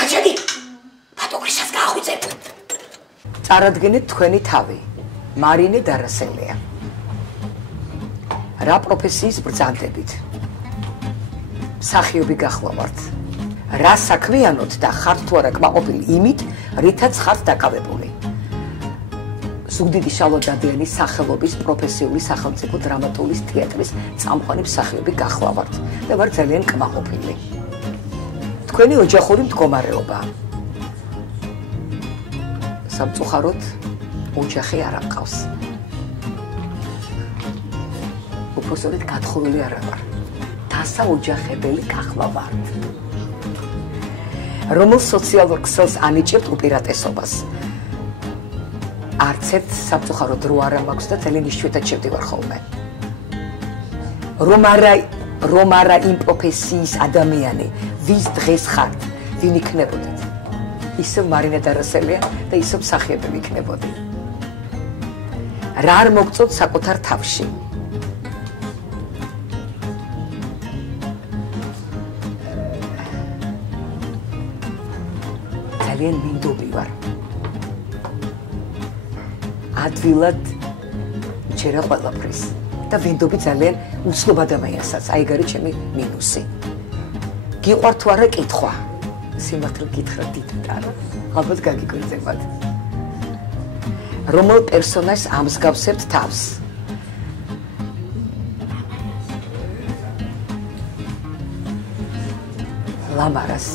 გაჩაგი! ფოტოგრაფიას გააღვიძებ. წარადგენეთ თქვენი თავი. მარინე დარასელია. რა პროფესიის ბრძანდებით? მსახიობი გახლავართ. რა საქმიანოთ და ხართ თუ არა კმაყოფილი იმით, რითაც ხართ დაკავებული. ზუგდიდი შალვა დადიანის სახელობის პროფესიული სახელმწიფო დრამატულის თეატრის წამყვანი მსახიობი გახლავართ და ვარ ძალიან კმაყოფილი. თქვენი ოჯახური მდგომარეობა. სამწუხაროდ ოჯახი არ ამყავს. უბრალოდ გათხოვილი არ ვარ. დასაოჯახებელი გახლავართ. რომელ სოციალურ ქსელს ანიჭებთ უპირატესობას? არც ერთ სამწუხაროდ დრო არ მაქვს და ძალიან იშვიათად შევდივარ ხოლმე. რომ არა იმ პროფესიის ადამიანი, ვის დღეს ხართ, ვინ იქნებოდეთ? ისევ მარინე დარასელია და ისევ მსახიობი ვიქნებოდი. რა არ მოგწოთ საკუთარ თავში? ძალიან მინდობი ვარ. ადვილად ჯერა ყველაფრის და ვინდობი ძალიან უცნობ ადამიანსაც, აი ეგ არის ჩემი მინუსი. გიყვართ თუ არა კითხვა? სიმართლე გითხრათ დიდად არა. ალბათ გაგიკვირდებათ. რომელ პერსონაჟს ამსგავსებთ თავს? ლამარას.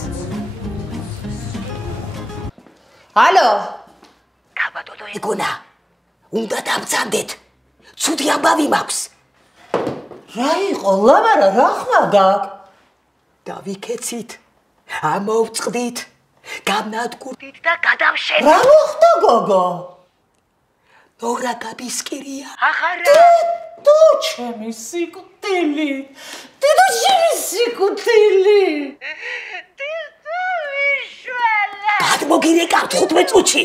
ალო? გაბატონო ეგონა. უნდა დამცანდეთ. ცუდი ამბავი მაქვს. რა იყო, ლამარა, რა ხმა გაქვს? დავიქეცით. ამოვწყდით. გამნადგურდით და გადავშენით. რა მოხდა, გოგო? ნორა გაბისკირია. ახარა. დედო, ჩემი სიკვდილი. დედო, ჩემი სიკვდილი. დედო, იშველა. გადმოგირეკავთ 15 წუთში.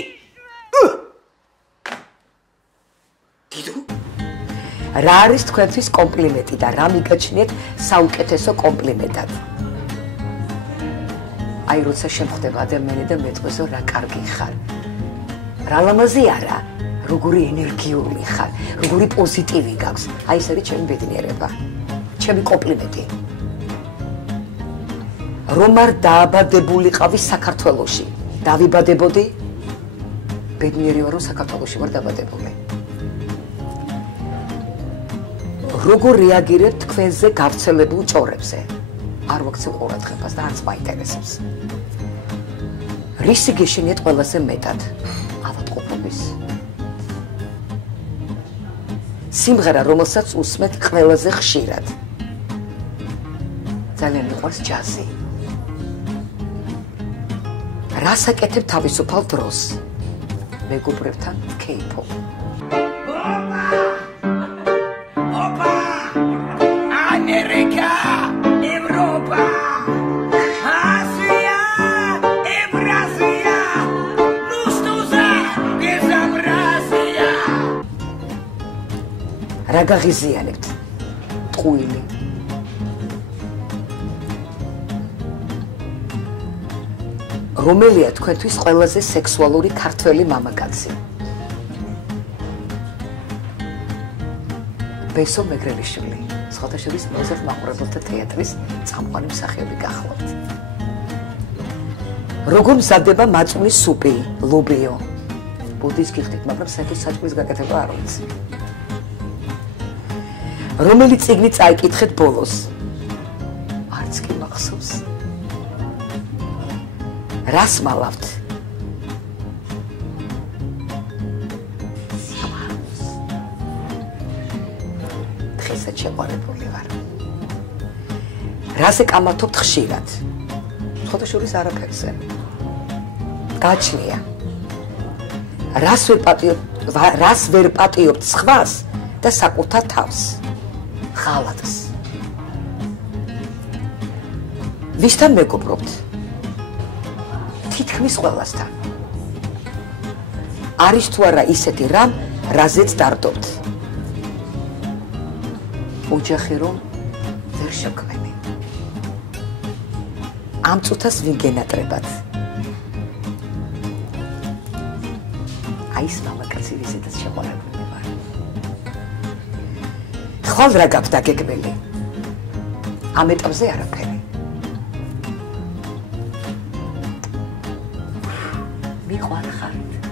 რა არის თქვენთვის კომპლიმენტი და რა მიგაჩნიეთ საუკეთესო კომპლიმენტად? აი როცა შემხვდება ადამიანი და მეტყვეს რა კარგი ხარ. რა ლამაზი არა, როგორი ენერგიული ხარ, როგორი პოზიტივი გაქვს. აი ეს არის ჩემი ბედნიერება. ჩემი კომპლიმენტი. რომ არ დააბადებულიყავი საქართველოში, დავიბადებოდი? ბედნიერი ვარ, რომ საქართველოში ვარ დაბადებული. როგორ რეაგირებთ თქვენზე გავრცელებულ ჭორებზე? არ ვაქცევ ყურადღებას და არც მაინტერესებს. რისი გეშინიათ ყველაზე მეტად? ავადმყოფობის. სიმღერა, რომელსაც უსმენთ ყველაზე ხშირად. ძალიან მიყვარს ჯაზი. რას აკეთებთ თავისუფალ დროს? მეგობრებთან K-pop. America, Europa, Asia, Eurasia, Nustuza, Bezabrazia. რა გაღიზიანებთ? ტყუილი. რომელია თქვენთვის ყველაზე სექსუალური ქართველი მამაკაცი? ბესო მეგრელიშვილი. სხვადასხვა მოზარდ მაყურებელთა თეატრის წამყვანი მსახიობი გახლავთ. როგორ მზადდება მაწვნის სუპი, ლობიო? ბუდის გიხდით, მაგრამ საერთოდ საჭმლის გაკეთება არ ვიცი. რომელი წიგნი წაიკითხეთ ბოლოს? არც კი მახსოვს. რას მალავთ? დღესაც შეყვარებული ვარ. რაზე კამათობთ ხშირად? შეხოთაშორის არაფერზე. გაჩნია. რას ვერ პატიობთ სხვას და საკუთარ თავს? ღალატს. ვისთან მეგობრობთ? თითქმის ყველასთან. არის თუ არა ისეთი რამ, რაზეც დარდობთ? ოჯახი რომ ვერ შექმენი. ამ წუთას ვიგენატრებად. აი ეს მამაკაცი ვიზედაც შეყვარებული ვარ. ხვალ რა გაქვს დაგეგმილი? ამ ეტაპზე არაფერი. მიყვარხართ.